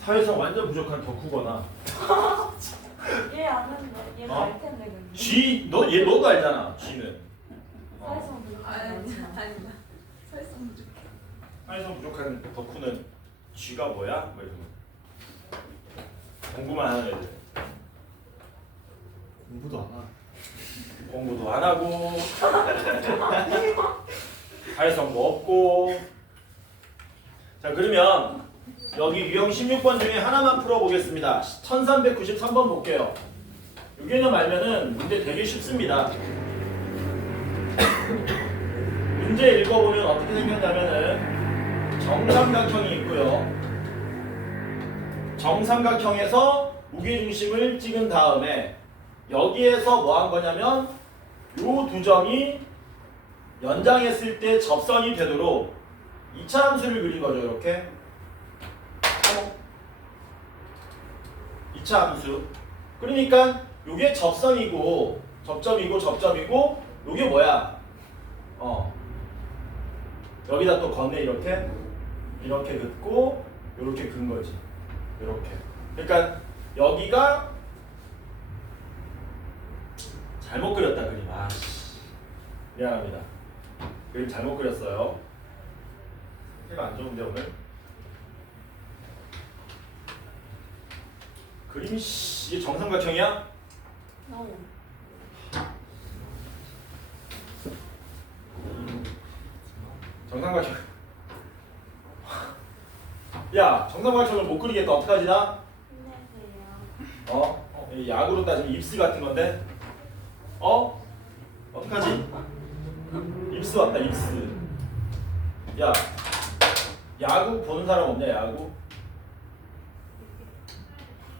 사회성 완전 부족한 덕후거나 얘 아는데 얘가 어? 알 텐데 근데. G 너도 알잖아. G는 사회성 부족한 아닙니다. 설성 부족해. 사회성 부족한 덕후는 G가 뭐야? 뭐 이런 거. 공부만 하는 애들. 공부도 안 하고. 공부도 안 하고 사회성도 없고. 자 그러면 여기 유형 16번 중에 하나만 풀어보겠습니다. 1393번 볼게요. 여기는 알면은 문제 되게 쉽습니다. 문제 읽어보면 어떻게 생겼냐면은 정삼각형이 있고요. 정삼각형에서 무게중심을 찍은 다음에 여기에서 뭐 한 거냐면 요 두 점이 연장했을 때 접선이 되도록 2차 함수를 그린 거죠. 이렇게 2차 함수. 그러니까 요게 접선이고 접점이고 요게 뭐야? 여기다 또 건네 이렇게 긋고 요렇게 근 거지. 요렇게. 그러니까 여기가 잘못 그렸다 그림. 미안합니다. 그림 잘못 그렸어요. 해가 안 좋은데 오늘. 그림이 이게 정삼각형이야? 정삼각형. 야, 정삼각형을 못 그리겠다. 어떡하지 나? 힘내세요. 이 야구로 따지면 입스 같은 건데. 어떡하지? 입스 왔다. 입스. 야, 야구 보는 사람 없냐? 야구?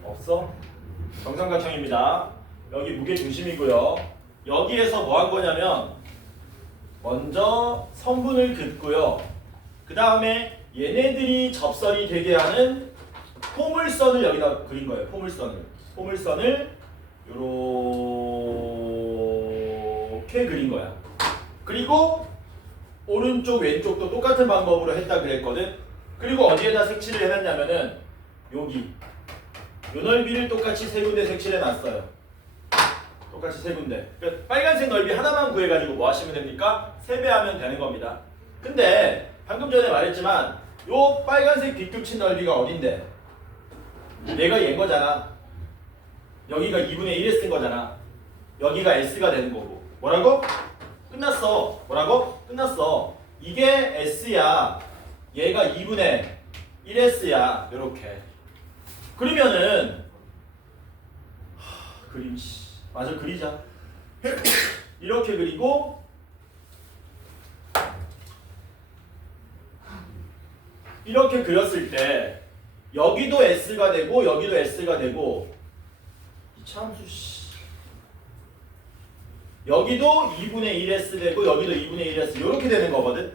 없어? 정삼각형입니다. 여기 무게 중심이고요. 여기에서 뭐 한 거냐면 먼저 선분을 긋고요. 그 다음에 얘네들이 접선이 되게 하는 포물선을 여기다 그린 거예요. 포물선을 요렇게 그린 거야. 그리고 오른쪽 왼쪽도 똑같은 방법으로 했다 그랬거든. 그리고 어디에다 색칠을 해놨냐면은 여기 요 넓이를 똑같이 세 군데 색칠해 놨어요. 똑같이 세 군데. 그러니까 빨간색 넓이 하나만 구해가지고 뭐 하시면 됩니까? 세배하면 되는 겁니다. 근데 방금 전에 말했지만 요 빨간색 빗겹친 넓이가 어딘데? 내가 얘인 거잖아. 여기가 2분의 1에 쓴 거잖아. 여기가 S가 되는 거고. 뭐라고? 끝났어. 뭐라고? 끝났어. 이게 S야. 얘가 2분의 1S야. 요렇게. 그러면은 그림 맞아 그리자. 이렇게 그리고 이렇게 그렸을 때 여기도 S가 되고 여기도 S가 되고 이 참수 여기도 2분의 1S 되고 여기도 2분의 1S 이렇게 되는 거거든.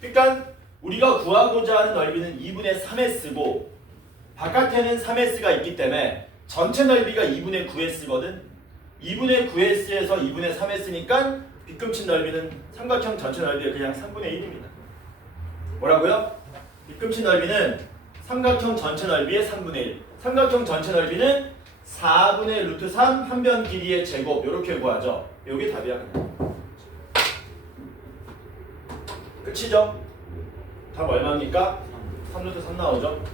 그러니까 우리가 구하고자 하는 넓이는 2분의 3S고 바깥에는 3S가 있기 때문에 전체 넓이가 2분의 9S거든. 2분의 9S에서 2분의 3S니까 빗금친 넓이는 삼각형 전체 넓이의 그냥 3분의 1입니다. 뭐라고요? 빗금친 넓이는 삼각형 전체 넓이의 3분의 1. 삼각형 전체 넓이는 4분의 루트 3 한 변 길이의 제곱 이렇게 구하죠. 이게 답이야. 끝이죠? 답 얼마입니까? 3루트 3 나오죠?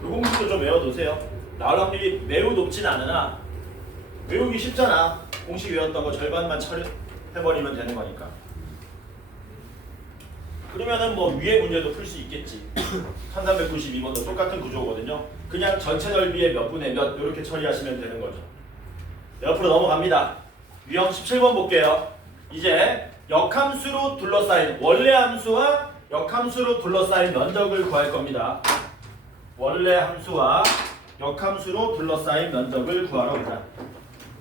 이 공식도 좀 외워두세요. 나올 확률이 매우 높진 않으나 외우기 쉽잖아. 공식 외웠던 거 절반만 처리해버리면 되는 거니까. 그러면은 뭐 위에 문제도 풀 수 있겠지. 1392번도 똑같은 구조거든요. 그냥 전체 넓이의 몇 분의 몇 이렇게 처리하시면 되는 거죠. 옆으로 넘어갑니다. 유형 17번 볼게요. 이제 역함수로 둘러싸인 원래 함수와 역함수로 둘러싸인 면적을 구할 겁니다. 원래 함수와 역함수로 둘러싸인 면적을 구하러 가자.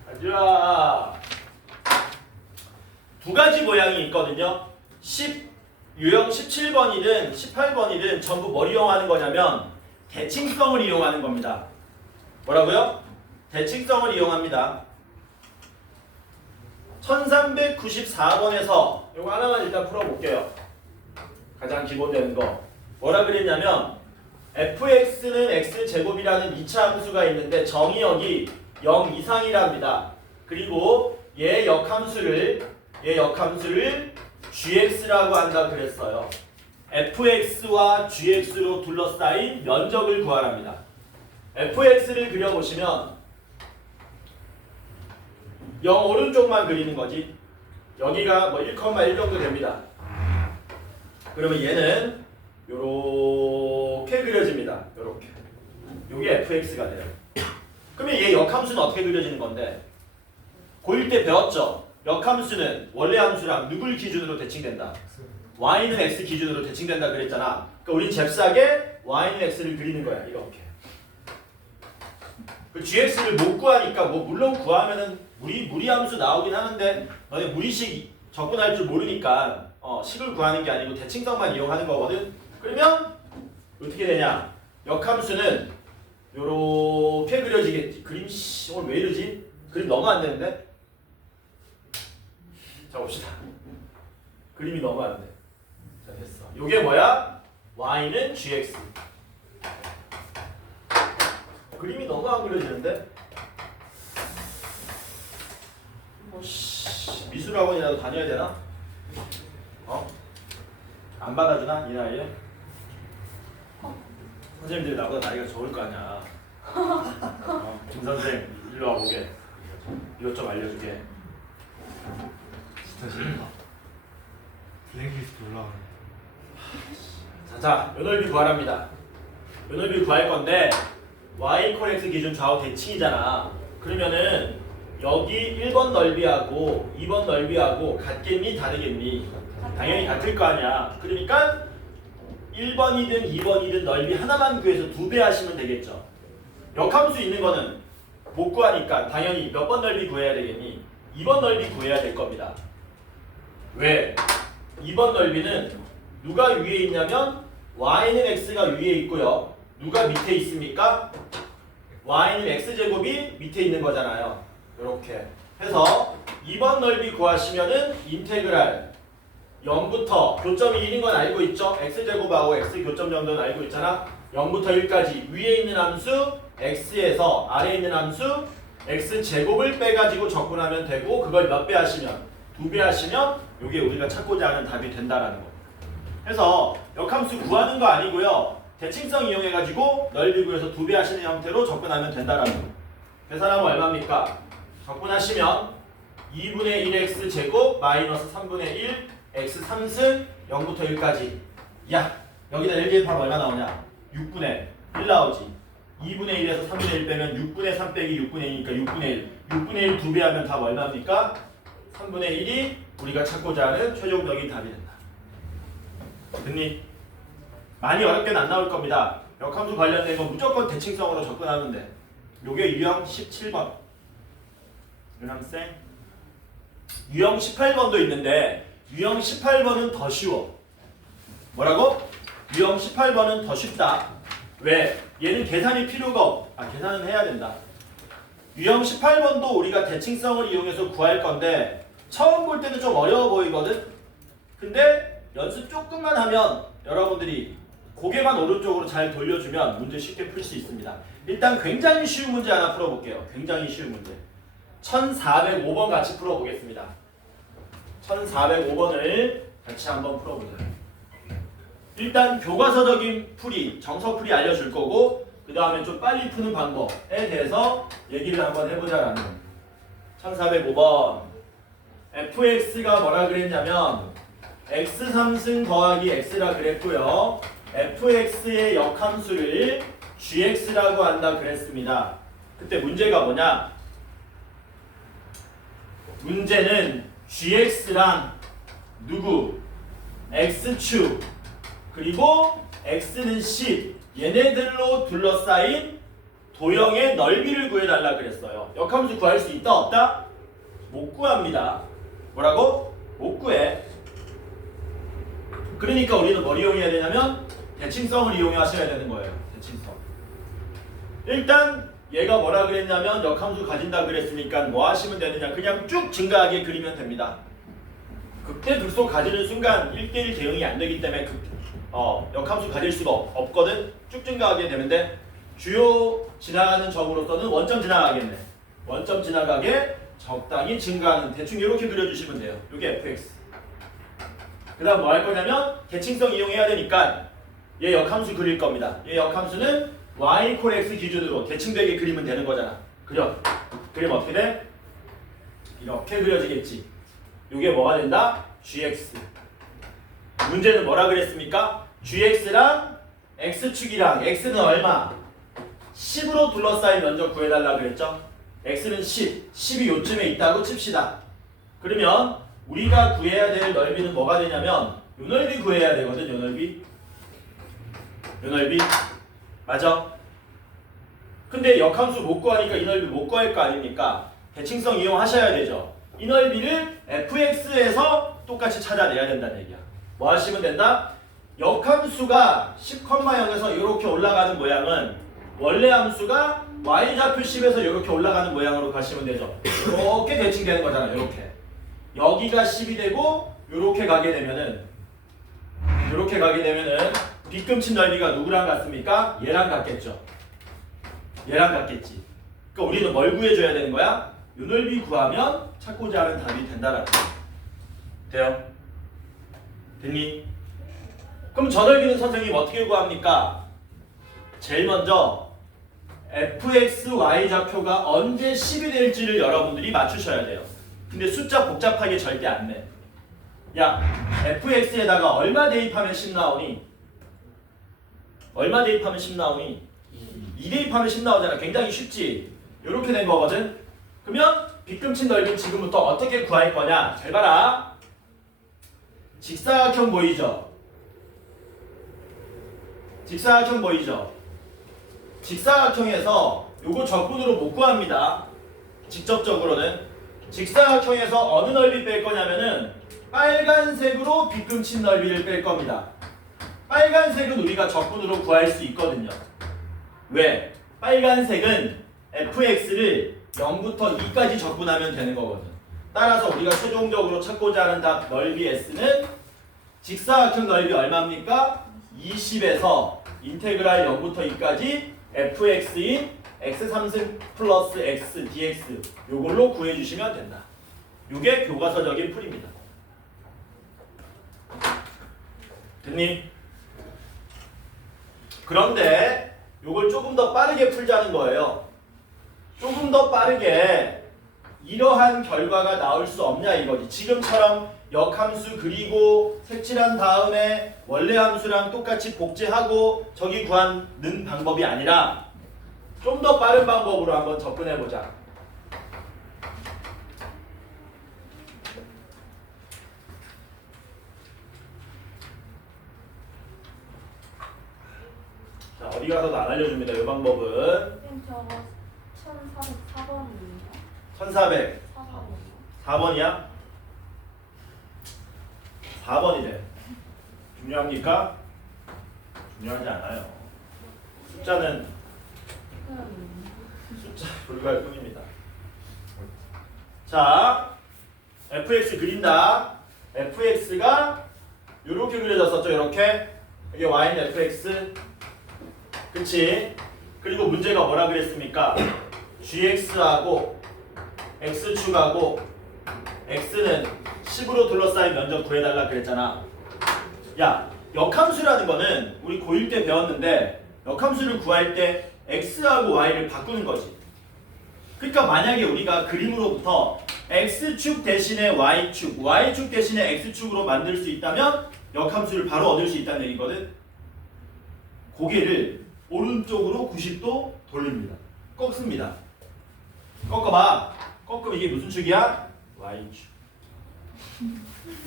가자. 두 가지 모양이 있거든요. 유형 17번이든 18번이든 전부 뭘 이용하는 거냐면 대칭성을 이용하는 겁니다. 뭐라고요? 대칭성을 이용합니다. 1394번에서 이거 하나만 일단 풀어볼게요. 가장 기본되는 거. 뭐라 그랬냐면 fx는 x제곱이라는 2차 함수가 있는데 정의 여기 0 이상이랍니다. 그리고 얘 역함수를 gx라고 한다 그랬어요. fx와 gx로 둘러싸인 면적을 구하랍니다. fx를 그려보시면 0 오른쪽만 그리는 거지. 여기가 뭐 1,1 정도 됩니다. 그러면 얘는 요렇게 그려집니다. 요렇게. 요게 fx가 돼요. 그러면 얘 역함수는 어떻게 그려지는 건데? 고1 때 배웠죠? 역함수는 원래 함수랑 누굴 기준으로 대칭된다? y는 x 기준으로 대칭된다 그랬잖아. 그러니까 우린 잽싸게 y는 x를 그리는 거야. 이렇게. 그 gx를 못 구하니까 뭐 물론 구하면은 무리함수 나오긴 하는데 너네 무리식 접근할 줄 모르니까 식을 구하는 게 아니고 대칭성만 이용하는 거거든. 그러면 어떻게 되냐? 역함수는 요렇게 그려지겠지. 그림 오늘 왜 이러지? 그림 너무 안 되는데? 자 봅시다. 그림이 너무 안 돼. 자 됐어. 요게 뭐야? y는 gx. 그림이 너무 안 그려지는데? 미술학원이라도 다녀야 되나? 안 받아주나? 이 나이에? 선생님들이 나보다 나이가 적을 거 아니야. 김 선생 일로 와보게. 이것 좀 알려주게. 진짜 싫다. 블랙리스트 올라가네. 자, 요 넓이 구하랍니다. 요 넓이 구할 건데 y = x 기준 좌우 대칭이잖아. 그러면은 여기 1번 넓이하고 2번 넓이하고 같겠니? 다르겠니? 당연히 같을 거 아니야. 그러니까 1번이든 2번이든 넓이 하나만 구해서 2배 하시면 되겠죠. 역함수 있는 거는 못 구하니까 당연히 몇 번 넓이 구해야 되겠니? 2번 넓이 구해야 될 겁니다. 왜? 2번 넓이는 누가 위에 있냐면 y는 x가 위에 있고요. 누가 밑에 있습니까? y는 x제곱이 밑에 있는 거잖아요. 이렇게 해서 2번 넓이 구하시면은 인테그랄 0부터 교점이 1인 건 알고 있죠? x제곱하고 x 교점 정도는 알고 있잖아. 0부터 1까지 위에 있는 함수 x에서 아래에 있는 함수 x제곱을 빼가지고 접근하면 되고 그걸 몇 배 하시면? 2배 하시면 이게 우리가 찾고자 하는 답이 된다라는 거. 그래서 역함수 구하는 거 아니고요. 대칭성 이용해가지고 넓이 구해서 2배 하시는 형태로 접근하면 된다라는 거. 계산하면 얼마입니까? 접근하시면 2분의 1x 제곱 마이너스 3분의 1 x 3승 0부터 1까지. 야 여기다 1 대입하면 얼마 나오냐? 6분의 1 나오지. 2분의 1에서 3분의 1 빼면 6분의 3 빼기 6분의 2니까 6분의 1. 6분의 1 2배 하면 답 얼마입니까? 3분의 1이 우리가 찾고자 하는 최종적인 답이 된다. 됐니? 많이 어렵게는 안 나올 겁니다. 역함수 관련된 건 무조건 대칭성으로 접근하면 돼. 요게 유형 17번. 유남생. 유형 18번도 있는데 유형 18번은 더 쉬워. 뭐라고? 유형 18번은 더 쉽다. 왜? 얘는 계산이 필요가 없. 계산은 해야 된다. 유형 18번도 우리가 대칭성을 이용해서 구할 건데 처음 볼 때는 좀 어려워 보이거든? 근데 연습 조금만 하면 여러분들이 고개만 오른쪽으로 잘 돌려주면 문제 쉽게 풀 수 있습니다. 일단 굉장히 쉬운 문제 하나 풀어볼게요. 굉장히 쉬운 문제. 1405번 같이 풀어보겠습니다. 1405번을 같이 한번 풀어보자. 일단 교과서적인 풀이, 정석풀이 알려줄 거고 그 다음에 좀 빨리 푸는 방법에 대해서 얘기를 한번 해보자라는 거예요. 1405번 fx가 뭐라 그랬냐면 x 3승 더하기 x라 그랬고요. fx의 역함수를 gx라고 한다 그랬습니다. 그때 문제가 뭐냐? 문제는 gx랑 누구? x축 그리고 x는 10 얘네들로 둘러싸인 도형의 넓이를 구해달라 그랬어요. 역함수 구할 수 있다 없다? 못 구합니다. 뭐라고? 못 구해. 그러니까 우리는 뭘 이용해야 되냐면 대칭성을 이용하셔야 되는 거예요. 대칭성. 일단 얘가 뭐라 그랬냐면 역함수 가진다 그랬으니까 뭐 하시면 되느냐? 그냥 쭉 증가하게 그리면 됩니다. 극대 극소 가지는 순간 1대1 대응이 안 되기 때문에 역함수 가질 수가 없거든. 쭉 증가하게 되는데 주요 지나가는 점으로서는 원점 지나가겠네. 원점 지나가게 적당히 증가하는 대충 이렇게 그려주시면 돼요. 이게 fx. 그 다음 뭐 할 거냐면 대칭성 이용해야 되니까 얘 역함수 그릴 겁니다. 얘 역함수는 y 콜 x 기준으로 대칭되게 그리면 되는 거잖아. 그려. 그리면 어떻게 돼? 이렇게 그려지겠지. 이게 뭐가 된다? gx. 문제는 뭐라 그랬습니까? gx랑 x축이랑 x는 얼마? 10으로 둘러싸인 면적 구해달라 그랬죠? x는 10, 10이 요쯤에 있다고 칩시다. 그러면 우리가 구해야 될 넓이는 뭐가 되냐면 요 넓이 구해야 되거든. 요 넓이. 요 넓이. 맞아? 근데 역함수 못 구하니까 이 넓이 못 구할 거 아닙니까? 대칭성 이용하셔야 되죠. 이 넓이를 fx에서 똑같이 찾아내야 된다는 얘기야. 뭐 하시면 된다? 역함수가 10,0에서 이렇게 올라가는 모양은 원래 함수가 y좌표 10에서 이렇게 올라가는 모양으로 가시면 되죠. 이렇게 대칭되는 거잖아. 이렇게. 여기가 10이 되고 이렇게 가게 되면은 뒤꿈치 넓이가 누구랑 같습니까? 얘랑 같겠죠. 얘랑 같겠지. 그러니까 우리는 뭘 구해줘야 되는 거야? 요 넓이 구하면 찾고자 하는 답이 된다라는 거야. 돼요? 됐니? 그럼 저 넓이는 선생님 어떻게 구합니까? 제일 먼저 fx, y 좌표가 언제 10이 될지를 여러분들이 맞추셔야 돼요. 근데 숫자 복잡하게 절대 안 내. 야, fx에다가 얼마 대입하면 10 나오니? 얼마 대입하면 10 나오니? 2 대입하면 10 나오잖아. 굉장히 쉽지? 이렇게 된 거거든. 그러면 빗금치 넓이는 지금부터 어떻게 구할 거냐? 잘 봐라. 직사각형 보이죠? 직사각형 보이죠? 직사각형에서 요거 적분으로 못 구합니다. 직접적으로는. 직사각형에서 어느 넓이 뺄 거냐면은 빨간색으로 빗금친 넓이를 뺄 겁니다. 빨간색은 우리가 적분으로 구할 수 있거든요. 왜? 빨간색은 fx를 0부터 2까지 적분하면 되는 거거든. 따라서 우리가 최종적으로 찾고자 하는 답 넓이 s는 직사각형 넓이 얼마입니까? 20에서 인테그랄 0부터 2까지 fx인 x3승 플러스 x dx 요걸로 구해주시면 된다. 요게 교과서적인 풀입니다. 됐니? 그런데 요걸 조금 더 빠르게 풀자는 거예요. 조금 더 빠르게 이러한 결과가 나올 수 없냐 이거지. 지금처럼 역함수 그리고 색칠한 다음에 원래 함수랑 똑같이 복제하고 저기 구하는 방법이 아니라 좀 더 빠른 방법으로 한번 접근해보자. 자, 어디 가서도 안 알려줍니다. 이 방법은 선생님 저거 1404번이에요. 1400 4번이요. 4번이야? 4번이래. 중요합니까? 중요하지 않아요. 숫자는 숫자 불과할 뿐입니다. 자, fx 그린다. fx가 이렇게 그려졌었죠. 이렇게. 이게 y는 fx. 그치? 그리고 문제가 뭐라 그랬습니까? gx하고 x축하고 x는 10으로 둘러싸인 면적 구해달라 그랬잖아. 야, 역함수라는 거는 우리 고1 때 배웠는데 역함수를 구할 때 x하고 y를 바꾸는 거지. 그러니까 만약에 우리가 그림으로부터 x축 대신에 y축, y축 대신에 x축으로 만들 수 있다면 역함수를 바로 얻을 수 있다는 얘기거든. 고개를 오른쪽으로 90도 돌립니다. 꺾습니다. 꺾어봐. 꺾으면 이게 무슨 축이야? y축.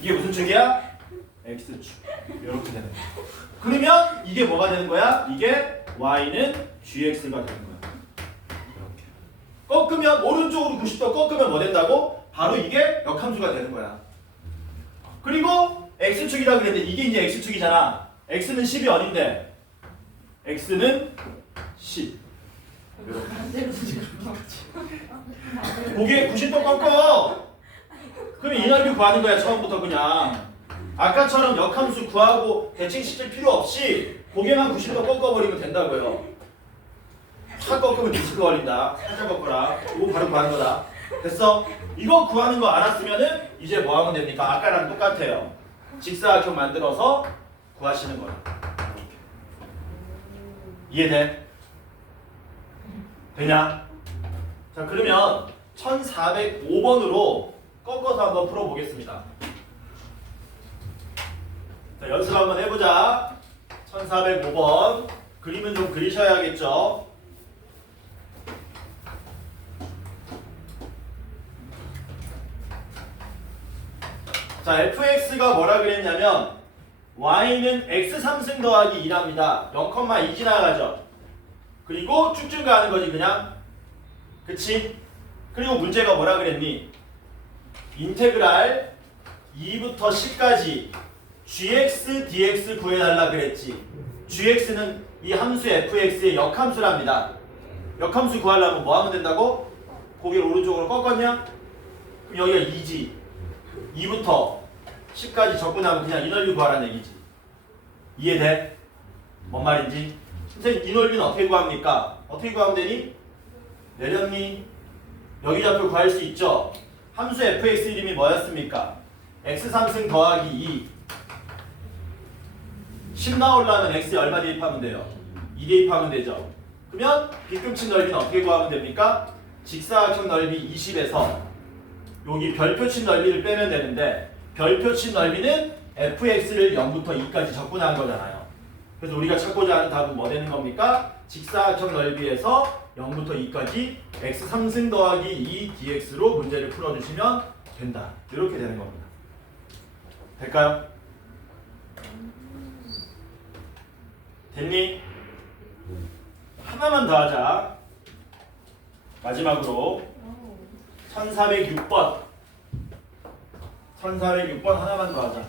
이게 무슨 축이야? x축. 이렇게 되는 거야. 그러면 이게 뭐가 되는 거야? 이게 y는 gx가 되는 거야. 이렇게. 꺾으면 오른쪽으로 90도 꺾으면 뭐 된다고? 바로 이게 역함수가 되는 거야. 그리고 x축이라고 그랬는데 이게 이제 x축이잖아. x는 10이 어딘데? x는 10. 고개 90도 꺾어. 그럼 이 넓이 구하는 거야 처음부터 그냥. 아까처럼 역함수 구하고 대칭시킬 필요 없이 고개만 90도 꺾어버리면 된다고요. 확 꺾으면 디스크 걸린다. 살짝 꺾어라. 이거 바로 구하는 거다. 됐어? 이거 구하는 거 알았으면은 이제 뭐 하면 됩니까? 아까랑 똑같아요. 직사각형 만들어서 구하시는 거야. 이해돼? 되냐? 자, 그러면 1405번으로 꺾어서 한번 풀어보겠습니다. 자, 연습 한번 해보자. 1405번. 그림은 좀 그리셔야겠죠? 자, fx가 뭐라 그랬냐면 y는 x 3승 더하기 2랍니다. 0,2 지나가죠. 그리고 쭉쭉 가는 거지 그냥. 그치? 그리고 문제가 뭐라 그랬니? 인테그랄 2부터 10까지 gx, dx 구해달라 그랬지. gx는 이 함수 fx의 역함수랍니다. 역함수 구하려면 뭐 하면 된다고? 고개를 오른쪽으로 꺾었냐? 그럼 여기가 2지. 2부터 10까지 접근하면 그냥 이 넓이 구하라는 얘기지. 이해돼? 뭔 말인지? 선생님 이 넓이는 어떻게 구합니까? 어떻게 구하면 되니? 내렸니? 여기 좌표 구할 수 있죠? 함수 fx 이름이 뭐였습니까? x 3승 더하기 2 10 나오려면 x에 얼마 대입하면 돼요? 2 대입하면 되죠. 그러면 빗금치 넓이는 어떻게 구하면 됩니까? 직사각형 넓이 20에서 여기 별표친 넓이를 빼면 되는데 별표친 넓이는 fx를 0부터 2까지 접근한 거잖아요. 그래서 우리가 찾고자 하는 답은 뭐 되는 겁니까? 직사각형 넓이에서 0부터 2까지 x 3승 더하기 2 dx로 문제를 풀어주시면 된다. 이렇게 되는 겁니다. 될까요? 됐니? 하나만 더 하자. 마지막으로 1406번 1406번 하나만 더 하자.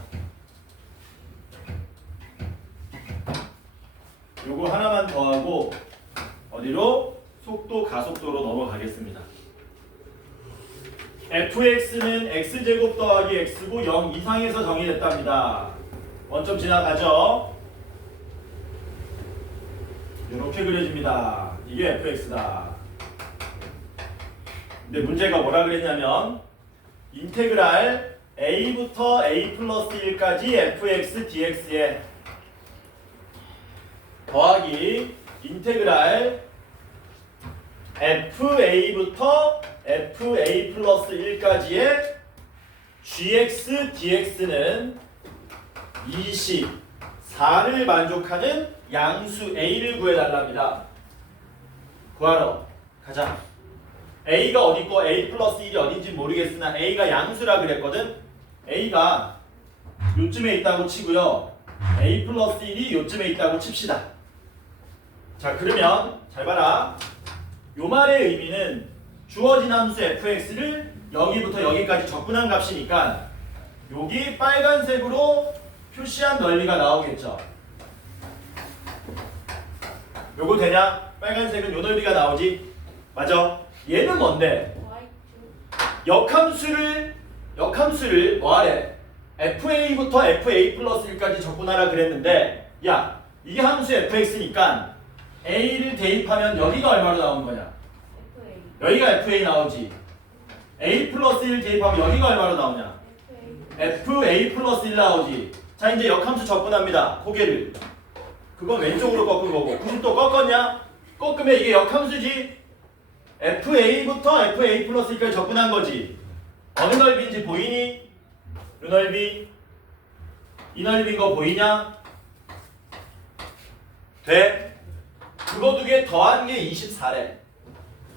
요거 하나만 더 하고 어디로? 속도 가속도로 넘어가겠습니다. fx는 x제곱 더하기 x고 0 이상에서 정의됐답니다. 원점 지나가죠? 이렇게 그려집니다. 이게 fx다. 근데 문제가 뭐라 그랬냐면 인테그랄 a부터 a 플러스 1까지 fx dx에 더하기 인테그랄 fa부터 fa 플러스 1까지의 gx dx는 24를 만족하는 양수 a를 구해달랍니다. 구하러 가자. a가 어디고 a 플러스 1이 어딘지 모르겠으나 a가 양수라 그랬거든. a가 요쯤에 있다고 치고요. a 플러스 1이 요쯤에 있다고 칩시다. 자, 그러면 잘 봐라. 요 말의 의미는 주어진 함수 fx를 여기부터 여기까지 접근한 값이니까 여기 빨간색으로 표시한 넓이가 나오겠죠. 요거 되냐? 빨간색은 요 넓이가 나오지? 맞아? 얘는 뭔데? 역함수를 뭐하래? fa부터 fa 플러스 1까지 접근하라 그랬는데 야, 이게 함수 fx니까 a를 대입하면 여기가 얼마로 나오는 거냐? 여기가 fa 나오지. a 플러스 1 대입하면 여기가 얼마로 나오냐? fa 플러스 1 나오지. 자, 이제 역함수 접근합니다. 고개를. 그건 왼쪽으로 꺾은 거고 90도 꺾었냐? 꺾으면 이게 역함수지. fa부터 fa 플러스 1까지 접근한 거지. 어느 넓이인지 보이니? 이 넓이. 이 넓이인 거 보이냐? 돼? 그거 두 개 더한 게 24래.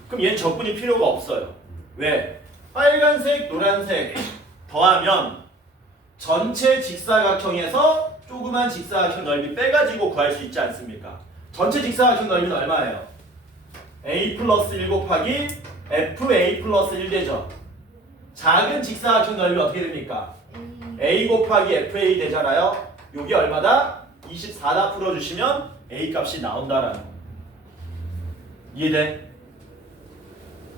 그럼 얘는 적분이 필요가 없어요. 왜? 빨간색, 노란색 더하면 전체 직사각형에서 조그만 직사각형 넓이 빼가지고 구할 수 있지 않습니까? 전체 직사각형 넓이는 얼마예요? a 플러스 1 곱하기 fa 플러스 1 되죠. 작은 직사각형 넓이 어떻게 됩니까? a 곱하기 fa 되잖아요. 요게 얼마다? 24다 풀어주시면 a 값이 나온다라는 거. 이해돼?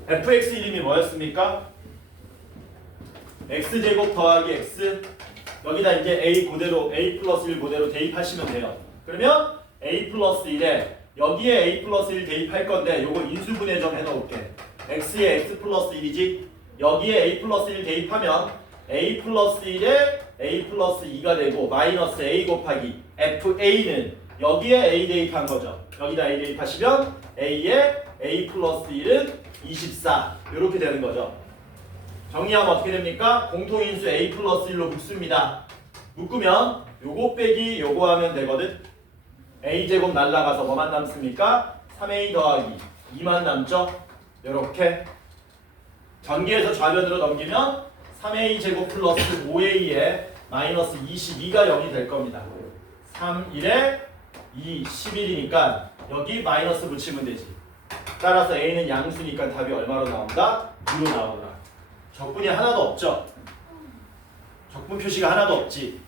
fx 이름이 뭐였습니까? x제곱 더하기 x 여기다 이제 a 그대로 a 플러스 1 그대로 대입하시면 돼요. 그러면 a 플러스 1에 여기에 a 플러스 1 대입할 건데 요거 인수분해 좀 해놓을게. x에 x 플러스 1이지 여기에 a 플러스 1 대입하면 a 플러스 1에 a 플러스 2가 되고 마이너스 a 곱하기 fa는 여기에 a 대입한 거죠. 여기다 a 대입하시면 a에 a 플러스 1은 24 이렇게 되는 거죠. 정리하면 어떻게 됩니까? 공통인수 a 플러스 1로 묶습니다. 묶으면 요거 빼기 요거 하면 되거든. a제곱 날라가서 뭐만 남습니까? 3a 더하기 2만 남죠? 요렇게 전개해서 좌변으로 넘기면 3a 제곱 플러스 5a에 마이너스 22가 0이 될 겁니다. 3, 1에 2, 11이니까 여기 마이너스 붙이면 되지. 따라서 a는 양수니까 답이 얼마로 나온다? 2로 나오더라. 적분이 하나도 없죠? 적분 표시가 하나도 없지.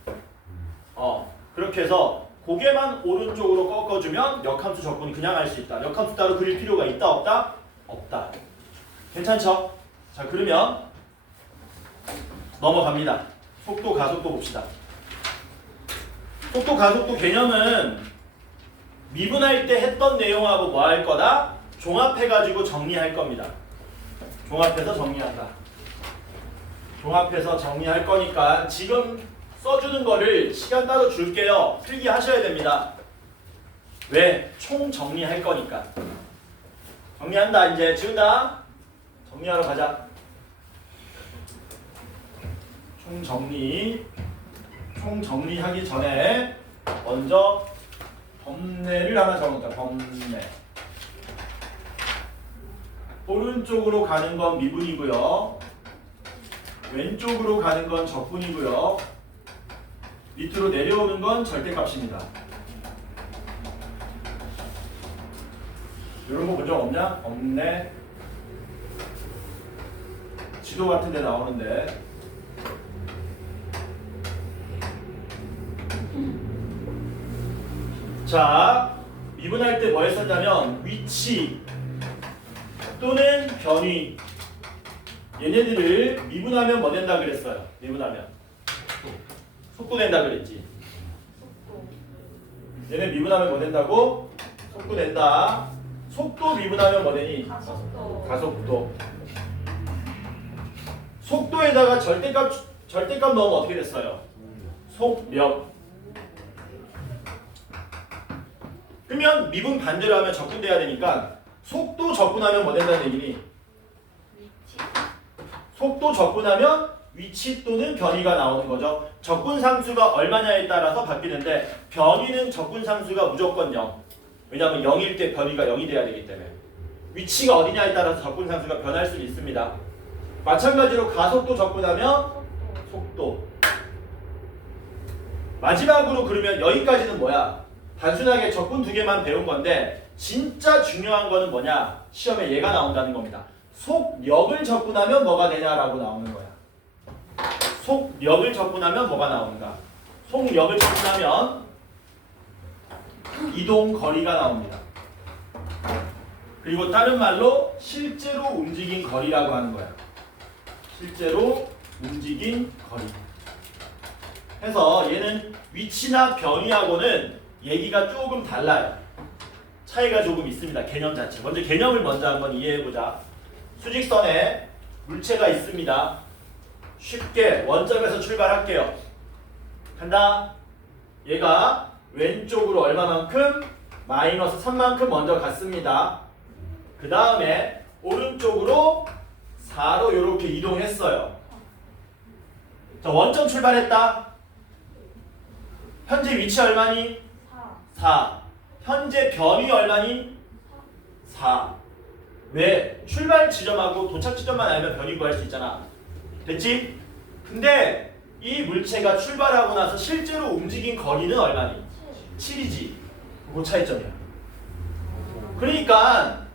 그렇게 해서 고개만 오른쪽으로 꺾어주면 역함수 적분이 그냥 할 수 있다. 역함수 따로 그릴 필요가 있다 없다? 없다. 괜찮죠? 자 그러면 넘어갑니다. 속도 가속도 봅시다. 속도 가속도 개념은 미분할 때 했던 내용하고 뭐 할 거다? 종합해가지고 정리할 겁니다. 종합해서 정리한다. 종합해서 정리할 거니까 지금 써주는 거를 시간 따로 줄게요. 필기 하셔야 됩니다. 왜? 총 정리할 거니까. 정리한다. 이제 지운다. 정리하러 가자. 총 정리하기 전에 먼저 범례를 하나 적어놓자. 범례. 오른쪽으로 가는 건 미분이고요. 왼쪽으로 가는 건 적분이고요. 밑으로 내려오는 건 절대값입니다. 이런 거 본 적 없냐? 없네. 지도 같은 데 나오는데. 자, 미분할 때 뭐 했었냐면 위치 또는 변위 얘네들을 미분하면 뭐 된다 그랬어요. 미분하면 속도 된다 그랬지. 얘네 미분하면 뭐 된다고? 속도 된다. 속도 미분하면 뭐 되니? 가속도. 가속도. 속도에다가 절대값 넣으면 어떻게 됐어요? 속력. 그러면 미분 반대로 하면 적분돼야 되니까 속도 적분하면 뭐 된다는 얘기니? 위치. 속도 적분하면 위치 또는 변위가 나오는 거죠. 적분상수가 얼마냐에 따라서 바뀌는데 변위는 적분상수가 무조건 0. 왜냐하면 0일 때 변위가 0이 돼야 되기 때문에. 위치가 어디냐에 따라서 적분상수가 변할 수 있습니다. 마찬가지로 가속도 적분하면 속도. 마지막으로 그러면 여기까지는 뭐야? 단순하게 적분 두 개만 배운 건데 진짜 중요한 거는 뭐냐? 시험에 얘가 나온다는 겁니다. 속력을 적분하면 뭐가 되냐라고 나오는 거야. 속력을 적분하면 뭐가 나오는가? 속력을 적분하면 이동 거리가 나옵니다. 그리고 다른 말로 실제로 움직인 거리라고 하는 거야. 실제로 움직인 거리. 해서 얘는 위치나 변위하고는 얘기가 조금 달라요. 차이가 조금 있습니다. 개념 자체. 먼저 개념을 먼저 한번 이해해보자. 수직선에 물체가 있습니다. 쉽게 원점에서 출발할게요. 간다. 얘가 왼쪽으로 얼마만큼? 마이너스 3만큼 먼저 갔습니다. 그 다음에 오른쪽으로 4로 이렇게 이동했어요. 자, 원점 출발했다. 현재 위치 얼마니? 4. 현재 변위 얼마니? 4. 왜? 출발 지점하고 도착 지점만 알면 변위 구할 수 있잖아. 됐지? 근데 이 물체가 출발하고 나서 실제로 움직인 거리는 얼마니? 7이지. 그 차이점이야. 그러니까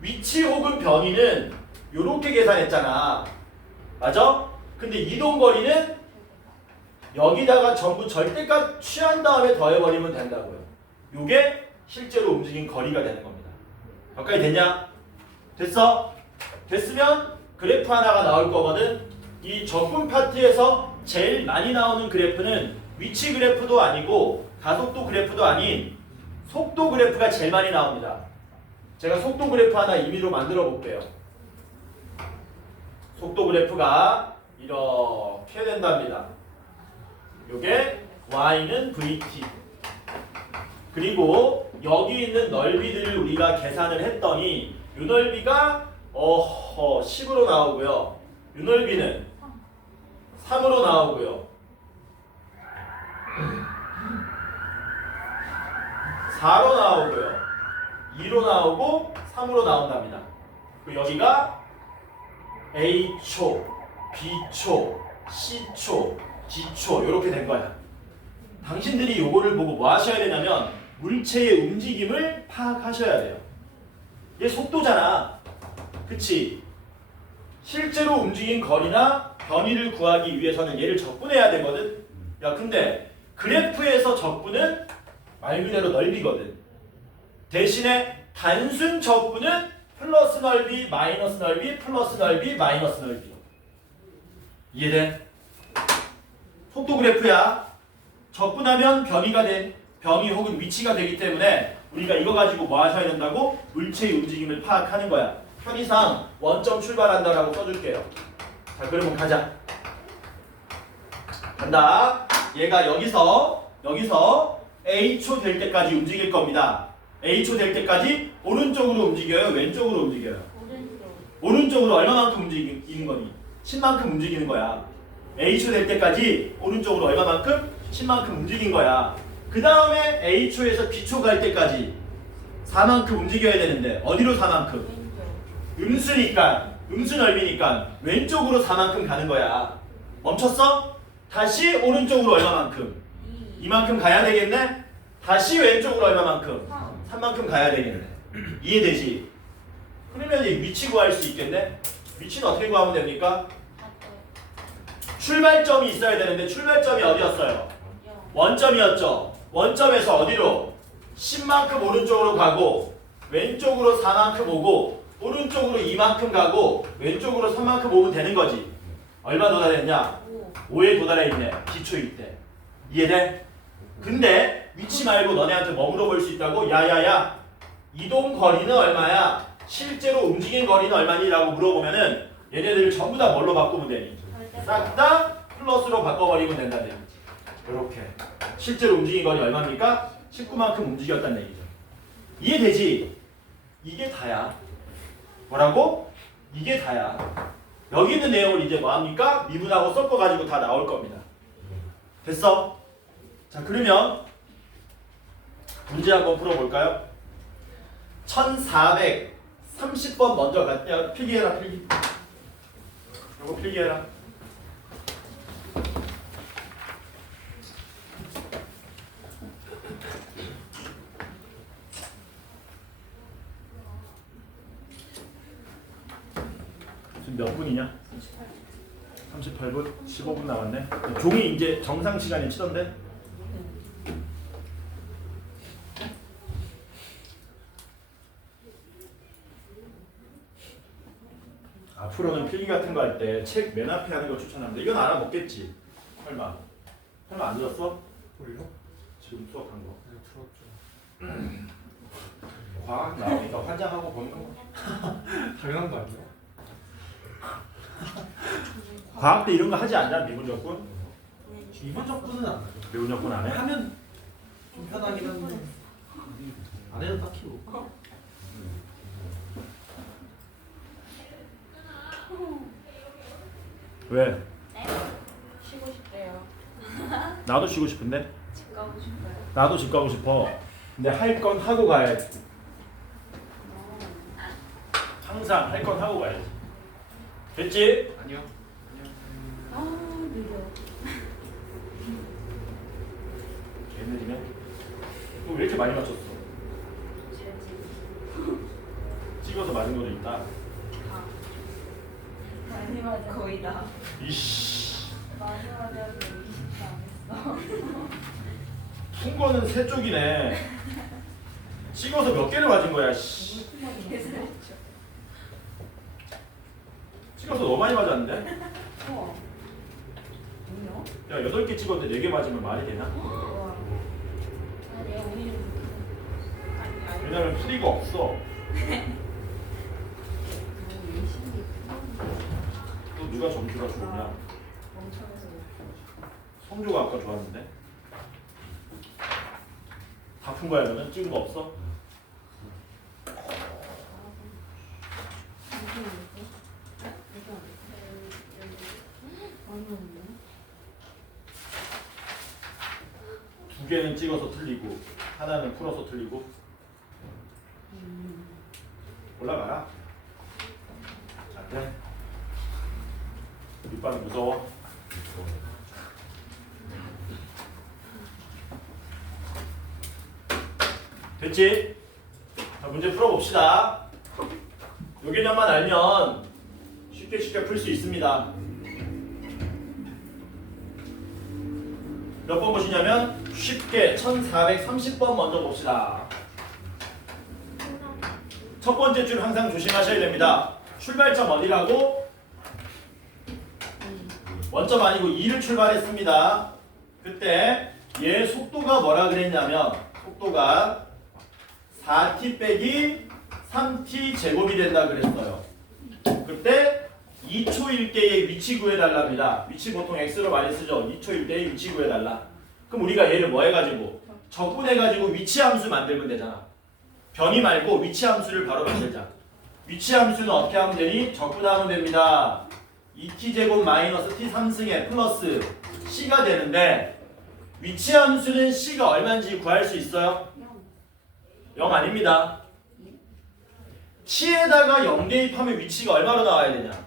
위치 혹은 변위는 요렇게 계산했잖아. 맞아? 근데 이동 거리는 여기다가 전부 절대값 취한 다음에 더해버리면 된다고요. 요게 실제로 움직인 거리가 되는 겁니다. 여기까지 됐냐? 됐어? 됐으면 그래프 하나가 나올 거거든. 이 적분 파트에서 제일 많이 나오는 그래프는 위치 그래프도 아니고 가속도 그래프도 아닌 속도 그래프가 제일 많이 나옵니다. 제가 속도 그래프 하나 임의로 만들어 볼게요. 속도 그래프가 이렇게 된답니다. 요게 y는 vt. 그리고 여기 있는 넓이들을 우리가 계산을 했더니 요 넓이가 10으로 나오고요. 요 넓이는 3으로 나오고요. 4로 나오고요. 2로 나오고 3으로 나온답니다. 그리고 여기가 A초, B초, C초, D초 이렇게 된 거야. 당신들이 요거를 보고 뭐 하셔야 되냐면 물체의 움직임을 파악하셔야 돼요. 얘 속도잖아. 그치? 실제로 움직인 거리나 변이를 구하기 위해서는 얘를 적분해야 되거든. 야 근데 그래프에서 적분은 말 그대로 넓이거든. 대신에 단순 적분은 플러스 넓이, 마이너스 넓이, 플러스 넓이, 마이너스 넓이. 이해돼? 속도 그래프야. 적분하면 변이 혹은 위치가 되기 때문에 우리가 이거 가지고 뭐 하셔야 된다고? 물체의 움직임을 파악하는 거야. 편의상 원점 출발한다라고 써줄게요. 자, 그러면 가자. 간다. 얘가 여기서 A초 될 때까지 움직일 겁니다. A초 될 때까지 오른쪽으로 움직여요? 왼쪽으로 움직여요? 오른쪽으로 얼마만큼 움직이는 거니? 10만큼 움직이는 거야. A초 될 때까지 오른쪽으로 얼마만큼? 10만큼 움직인 거야. 그 다음에 A초에서 B초 갈 때까지 4만큼 움직여야 되는데 어디로 4만큼? 음수니까, 음수 넓이니까 왼쪽으로 4만큼 가는 거야. 멈췄어? 다시 오른쪽으로 얼마만큼? 2만큼 가야 되겠네? 다시 왼쪽으로 얼마만큼? 3만큼 가야 되겠네. 이해되지? 그러면 이제 위치 구할 수 있겠네? 위치는 어떻게 구하면 됩니까? 출발점이 있어야 되는데 출발점이 어디였어요? 원점이었죠. 원점에서 어디로? 10만큼 오른쪽으로 가고 왼쪽으로 4만큼 오고 오른쪽으로 2만큼 가고 왼쪽으로 3만큼 오면 되는 거지. 얼마 도달했냐? 5에 도달해 있네. 기초일 때. 이해돼? 근데 위치 말고 너네한테 뭐 물어볼 수 있다고? 야야야, 이동 거리는 얼마야? 실제로 움직인 거리는 얼마니? 라고 물어보면은 얘네들을 전부 다 뭘로 바꾸면 되니? 싹 다 플러스로 바꿔버리면 된다는 얘기지. 이렇게 실제로 움직인 거리 얼마입니까? 19만큼 움직였다는 얘기죠. 이해되지? 이게 다야. 뭐라고? 이게 다야. 여기 있는 내용을 이제 뭐합니까? 미분하고 섞어가지고 다 나올 겁니다. 됐어? 자, 그러면 문제 한번 풀어볼까요? 1430번 먼저 갈게요. 필기해라, 필기. 이거 필기해라. 지금 몇 분이냐? 38분? 15분 남았네. 종이 이제 정상 시간에 치던데? 앞으로는 필기 같은 거 할 때 책 맨 앞에 하는 걸 추천합니다. 이건 알아먹겠지? 설마 안 들었어? 뭘요? 지금 수업한 거. 네, 들었죠. 과학 나오니까 환장하고 보는 거. 당연한 거 아니에요? 과학 때 이런 거 하지 않냐? 미분적분? 이번 적분은 안 하죠. 미분적분 안 해? 하면 좀 편하긴 한데 안 해도 딱히 뭐. 왜? 네? 쉬고 싶대요. 나도 쉬고 싶은데? 집 가고 싶어요. 나도 집 가고 싶어. 근데 할 건 하고 가야지. 항상 할 건 하고 가야지. 됐지? 아니요. 아 느려. 개느리네. 너 왜 이렇게 많이 맞췄어? 잘지. 찍어서 맞은 것도 있다. 많이 맞아. 거의 다. 이씨. 많이 맞아서 20도 안 했어. 푼 거는 세 쪽이네. 찍어서 몇 개를 맞은 거야, 씨. 계산했죠. 찍어서 너무 많이 맞았는데? 우와. 뭐요? 야 8개 찍었는데 4개 맞으면 말이 되나? 와. 아, 내가 오히려 아니 왜냐면 풀이가 없어. 열심히 또 누가 점수가 좋냐? 멍청해서 성조가 아까 좋았는데. 다 푼 거야 너는? 찍은 거 없어? 두 개는 찍어서 틀리고 하나는 풀어서 틀리고. 올라가라. 안 돼. 밑바닥 무서워. 됐지? 자, 문제 풀어봅시다. 요 개념만 알면 쉽게 풀 수 있습니다. 몇 번 보시냐면 쉽게 1430번 먼저 봅시다. 첫 번째 줄 항상 조심하셔야 됩니다. 출발점 어디라고? 원점 아니고 2를 출발했습니다. 그때 얘 속도가 뭐라 그랬냐면 속도가 4t 빼기 3t 제곱이 된다 그랬어요. 그때 2초일 때의 위치 구해달랍니다. 위치 보통 x로 많이 쓰죠. 2초일 때의 위치 구해달라. 그럼 우리가 얘를 뭐 해가지고 적분해가지고 위치 함수 만들면 되잖아. 변이 말고 위치 함수를 바로 만들자. 위치 함수는 어떻게 하면 되니? 적분하면 됩니다. 2t 제곱 마이너스 t 3승에 플러스 c가 되는데 위치 함수는 c가 얼마인지 구할 수 있어요? 0 아닙니다. t에다가 0 대입하면 위치가 얼마로 나와야 되냐?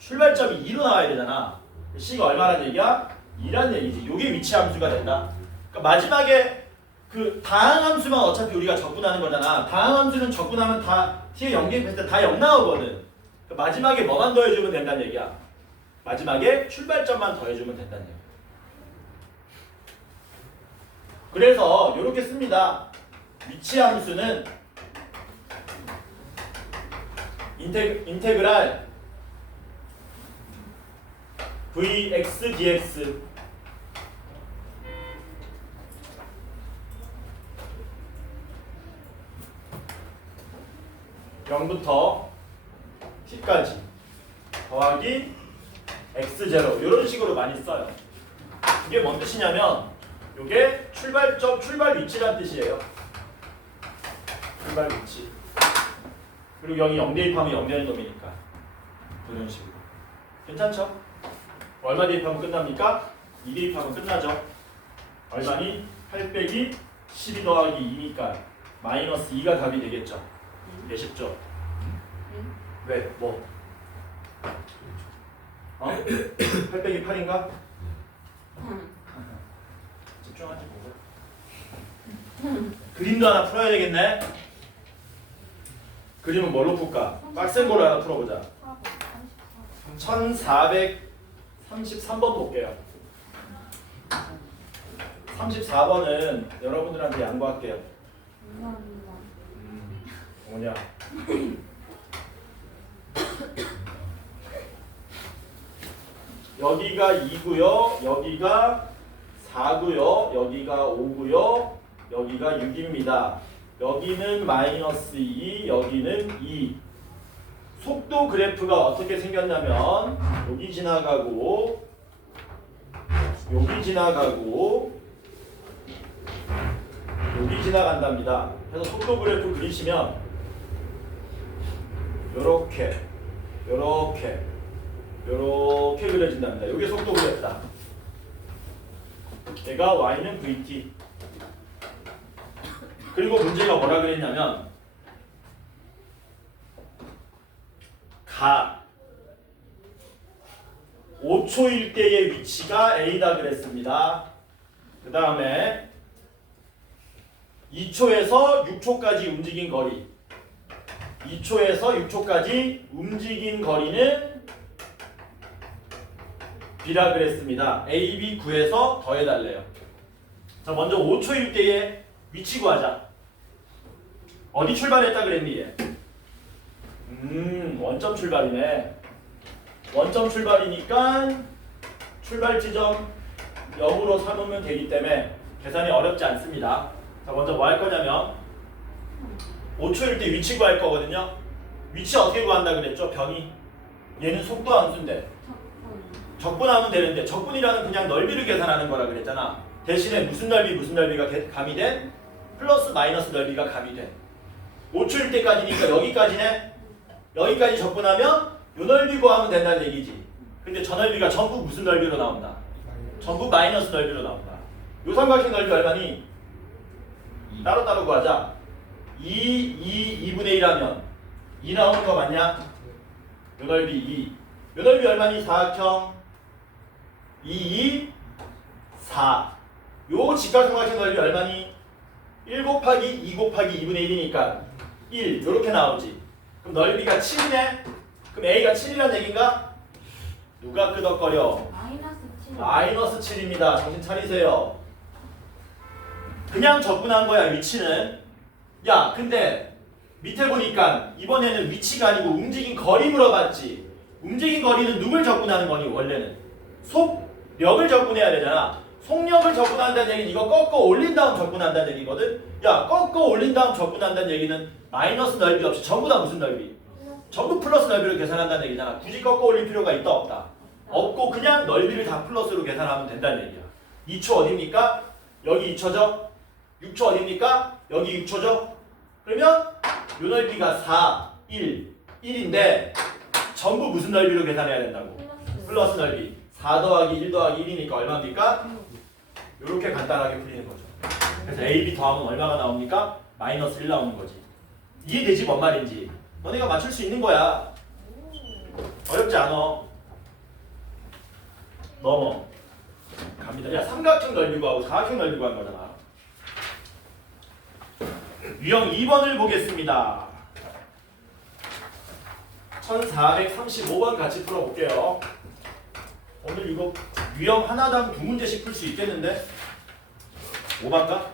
출발점이 2로 나와야 되잖아. c가 얼마란 얘기야? 2란 얘기지. 이게 위치 함수가 된다. 그러니까 마지막에 그 다항 함수만 어차피 우리가 적분하는 거잖아. 다항 함수는 적분하면 다 t에 0 대입했을 때 다 0 나오거든. 그러니까 마지막에 뭐만 더해주면 된다는 얘기야. 마지막에 출발점만 더해주면 된다는 얘기야. 그래서 이렇게 씁니다. 위치 함수는 인테그랄 vx dx 0부터 t까지 더하기 x0 이런 식으로 많이 써요. 이게 뭔 뜻이냐면 이게 출발점, 출발 위치란 뜻이에요. 출발 위치. 그리고 여기 0 대입하면 0 되는 놈이니까 이런 식으로. 괜찮죠? 얼마 대입하면 끝납니까? 2 대입하면 끝나죠. 얼마니? 8 빼기 12 더하기 2니까 마이너스 2가 답이 되겠죠. 네, 쉽죠? 왜? 뭐? 8 빼기 8인가? 집중하지 보고. 그림도 하나 풀어야 되겠네. 그림은 뭘로 풀까? 빡센 걸로 하나 풀어보자. 1433번 볼게요. 34번은 여러분들한테 양보할게요. 감사합니다. 뭐냐? 여기가 2고요. 여기가 4고요. 여기가 5고요. 여기가 6입니다. 여기는 마이너스 2, 여기는 2. 속도 그래프가 어떻게 생겼냐면 여기 지나가고 여기 지나가고 여기 지나간답니다. 그래서 속도 그래프 그리시면 요렇게 요렇게 요렇게 그려진답니다. 이게 속도 그래프다. 얘가 y는 vt. 그리고 문제가 뭐라 그랬냐면 각 5초일 때의 위치가 a다 그랬습니다. 그 다음에 2초에서 6초까지 움직인 거리 2초에서 6초까지 움직인 거리는 b라 그랬습니다. a, b 구해서 더해달래요. 자, 먼저 5초일 때의 위치 구하자. 어디 출발했다 그랬니 얘? 원점 출발이네. 원점 출발이니까 출발 지점 0으로 삼으면 되기 때문에 계산이 어렵지 않습니다. 자, 먼저 뭐 할 거냐면 5초일 때 위치 구할 거거든요. 위치 어떻게 구한다 그랬죠? 변이. 얘는 속도 함수인데 적분하면 되는데 적분이라는 그냥 넓이를 계산하는 거라 그랬잖아. 대신에 무슨 넓이가 가미된? 플러스 마이너스 넓이가 가미된. 5초일 때까지니까 여기까지네. 여기까지 적분하면 요 넓이 구하면 된다는 얘기지. 근데 저 넓이가 전부 무슨 넓이로 나온다? 전부 마이너스 넓이로 나온다. 요 삼각형 넓이 얼마니? 따로따로 구하자. 2분의 1하면 2 나오는 거 맞냐? 요 넓이 2. 요 넓이 얼마니? 사각형 2, 4. 요 직각삼각형 넓이 얼마니? 1 곱하기 2 곱하기 2분의 1이니까 1 요렇게 나오지. 그럼 넓이가 7이네? 그럼 A가 7이란 얘기인가? 누가 끄덕거려? 마이너스 7입니다. 정신 차리세요. 그냥 접근한 거야 위치는. 야 근데 밑에 보니까 이번에는 위치가 아니고 움직인 거리 물어봤지. 움직인 거리는 누굴 접근하는 거니 원래는? 속력을 접근해야 되잖아. 속력을 접근한다는 얘기는 이거 꺾어 올린 다음 접근한다는 얘기거든. 야 꺾어 올린 다음 접근한다는 얘기는 마이너스 넓이 없이 전부 다 무슨 넓이? 전부 플러스 넓이로 계산한다는 얘기잖아. 굳이 꺾어 올릴 필요가 있다 없다? 없고 그냥 넓이를 다 플러스로 계산하면 된다는 얘기야. 2초 어딥니까? 여기 2초죠? 6초 어딥니까? 여기 6초죠? 그러면 요 넓이가 4, 1인데 전부 무슨 넓이로 계산해야 된다고? 플러스 넓이. 4 더하기 1 더하기 1이니까 얼마입니까? 이렇게 간단하게 풀리는 거죠. 그래서 A, B 더하면 얼마가 나옵니까? 마이너스 1 나오는 거지. 이해되지 뭔 말인지. 너네가 맞출 수 있는 거야. 어렵지 않아. 넘어. 갑니다. 야 삼각형 넓이 구하고 사각형 넓이 구한 거잖아. 유형 2번을 보겠습니다. 1435번 같이 풀어볼게요. 오늘 이거 유형 하나당 2문제씩 풀 수 있겠는데? 5번가?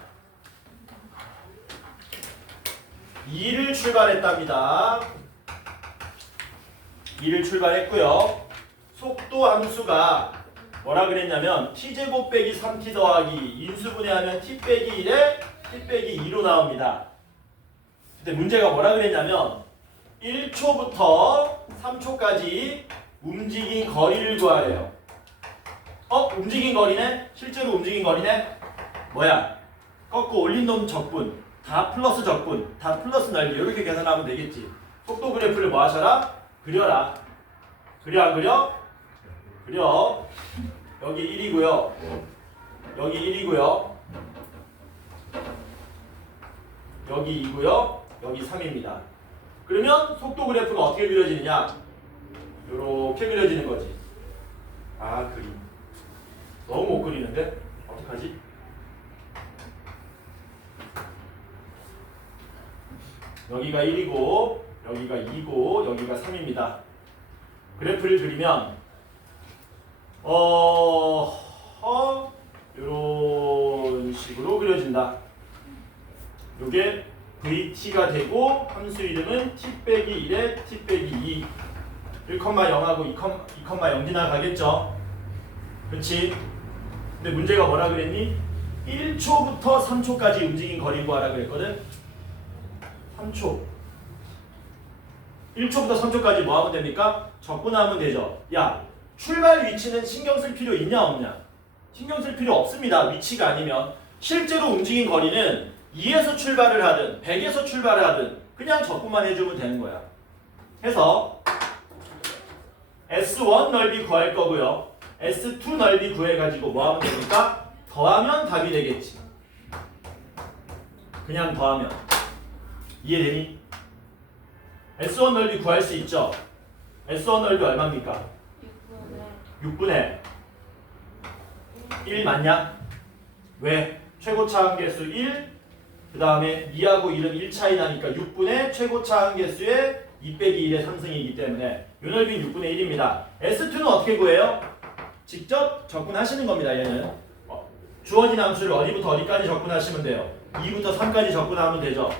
2를 출발했답니다. 2를 출발했고요. 속도 함수가 뭐라 그랬냐면 t제곱 빼기 3t 더하기 인수분해하면 t 빼기 1에 t 빼기 2로 나옵니다. 근데 문제가 뭐라 그랬냐면 1초부터 3초까지 움직인 거리를 구하래요. 움직인 거리네? 실제로 움직인 거리네? 뭐야? 꺾고 올린 놈 적분, 다 플러스 적분, 다 플러스 넓이 이렇게 계산하면 되겠지. 속도 그래프를 뭐 하셔라? 그려라. 그려 안 그려? 그려. 여기 1이고요. 여기 1이고요. 여기 2고요. 여기 3입니다. 그러면 속도 그래프가 어떻게 그려지느냐? 요렇게 그려지는 거지. 아 그림 너무 못 그리는데? 어떡하지? 여기가 1이고 여기가 2고 여기가 3입니다. 그래프를 그리면 이런 식으로 그려진다. 요게 VT가 되고 함수 이름은 T 빼기 1에 T 빼기 2 1,0하고 2,0 지나가겠죠. 그렇지? 근데 문제가 뭐라 그랬니? 1초부터 3초까지 움직인 거리 구하라 그랬거든. 3초 1초부터 3초까지 뭐 하면 됩니까? 적분하면 되죠. 야 출발 위치는 신경 쓸 필요 있냐 없냐? 신경 쓸 필요 없습니다. 위치가 아니면. 실제로 움직인 거리는 2에서 출발을 하든 100에서 출발을 하든 그냥 적분만 해주면 되는 거야. 해서 S1 넓이 구할 거고요. S2 넓이 구해가지고 뭐 하면 됩니까? 더하면 답이 되겠지. 그냥 더하면. 이해되니? S1 넓이 구할 수 있죠? S1 넓이 얼마입니까? 6분의 1 맞냐? 왜? 최고차 함계수 1, 그 다음에 2하고 1은 1 차이 나니까 6분의 최고차 함계수의 2 빼기 1의 3승이기 때문에 요 넓이는 6분의 1입니다. S2는 어떻게 구해요? 직접 접근하시는 겁니다. 얘는 주어진 함수를 어디부터 어디까지 접근하시면 돼요? 2부터 3까지 접근하면 되죠.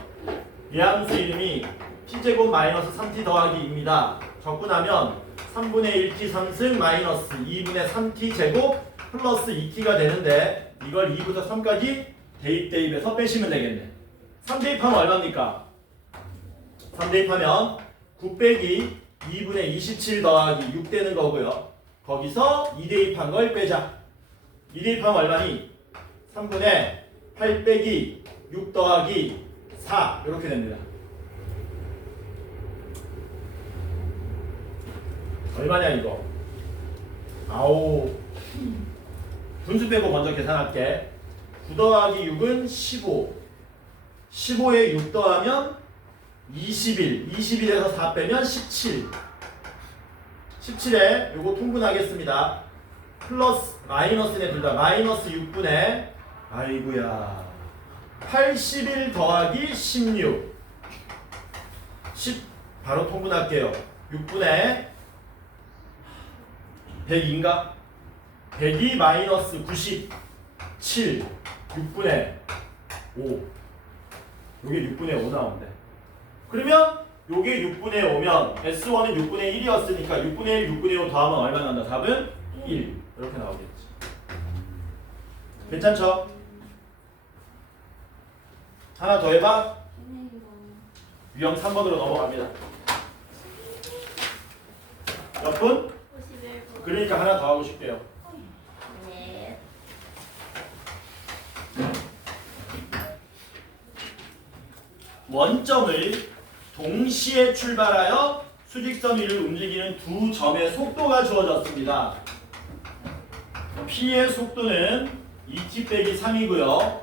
이 함수 이름이 t제곱 마이너스 3t 더하기 2입니다. 접근하면 3분의 1t 3승 마이너스 2분의 3t 제곱 플러스 2t가 되는데 이걸 2부터 3까지 대입해서 빼시면 되겠네. 3대입하면 얼마입니까? 3대입하면 9 빼기 2분의 27 더하기 6 되는 거고요. 거기서 2대입한 걸 빼자. 2대입하면 얼마니? 3분의 8 빼기 6 더하기 4 이렇게 됩니다. 얼마냐 이거? 아오. 분수 빼고 먼저 계산할게. 9 더하기 6은 15. 15에 6 더하면 21. 21에서 4 빼면 17. 17에 요거 통분하겠습니다. 플러스 마이너스네 둘 다. 마이너스 6분의 아이고야 81 더하기 16. 10 바로 통분할게요. 6분의 100인가? 100이 마이너스 97 6분의 5 요게 6분의 5 나온대. 그러면 요게 6분의 5면 S1은 6분의 1이었으니까 6분의 1, 6분의 5 더하면 얼마 난다? 답은 1 이렇게 나오겠지. 괜찮죠? 하나 더 해봐. 유형 3번으로 넘어갑니다. 몇 분? 51분. 그러니까 하나 더 하고 싶게요. 네. 원점을 동시에 출발하여 수직선 위를 움직이는 두 점의 속도가 주어졌습니다. P의 속도는 2t 빼기 3이고요.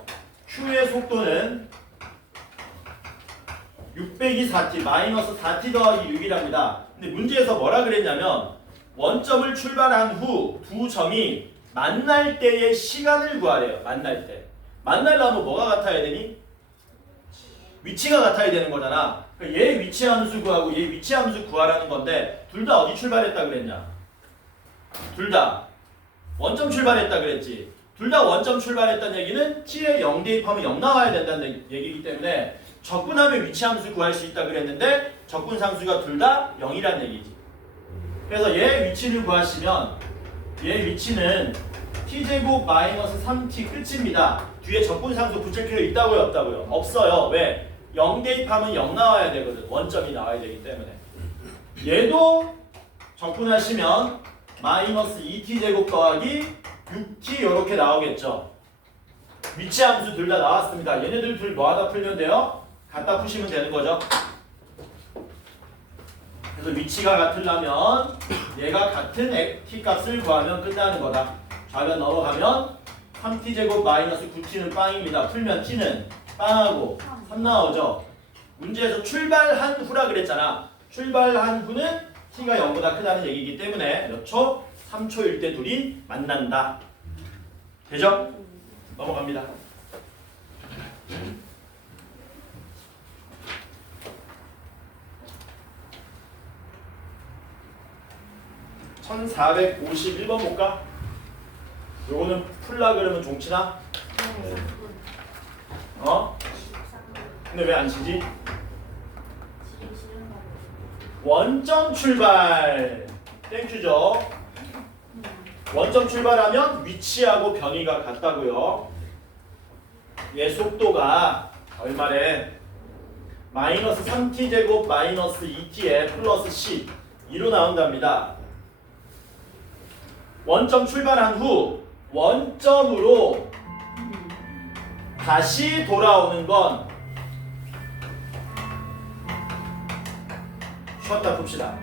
Q의 속도는 6 빼기 4t 마이너스 4t 더하기 6이랍니다. 근데 문제에서 뭐라 그랬냐면 원점을 출발한 후 두 점이 만날 때의 시간을 구하래요. 만날 때. 만나려면 뭐가 같아야 되니? 위치가 같아야 되는 거잖아. 그러니까 얘 위치 함수 구하고 얘 위치 함수 구하라는 건데 둘 다 어디 출발했다 그랬냐? 둘 다 원점 출발했다 그랬지. 둘 다 원점 출발했다는 얘기는 t에 0 대입하면 0 나와야 된다는 얘기이기 때문에 적분하면 위치 함수 구할 수 있다 그랬는데 적분 상수가 둘 다 0이란 얘기지. 그래서 얘 위치를 구하시면 얘 위치는 t제곱 마이너스 3t 끝입니다. 뒤에 적분 상수 붙일 필요 있다고요? 없다고요? 없어요. 왜? 0 대입하면 0 나와야 되거든. 원점이 나와야 되기 때문에. 얘도 적분하시면 마이너스 2t제곱 더하기 6t 이렇게 나오겠죠. 위치 함수 둘 다 나왔습니다. 얘네들 둘 뭐하다 풀면 돼요? 갖다 푸시면 되는 거죠. 그래서 위치가 같으려면 얘가 같은 t 값을 구하면 끝나는 거다. 좌변 넘어가면 3t제곱 마이너스 9t는 빵입니다. 풀면 t는 빵하고 3 나오죠. 문제에서 출발한 후라 그랬잖아. 출발한 후는 t가 0보다 크다는 얘기이기 때문에 몇 초? 3초일 때 둘이 만난다. 되죠? 넘어갑니다. (1451번) 볼까? 요거는 풀라 그러면 종치나? 네. 어? 근데 왜 안 치지? 지금 싫은 거. 원점 출발 땡큐죠. 원점 출발하면 위치하고 변이가 같다고요. 얘 속도가 얼마래? 마이너스 3t제곱 마이너스 2t에 플러스 10 2로 나온답니다. 원점 출발한 후 원점으로 다시 돌아오는 건 쉬었다 풉시다.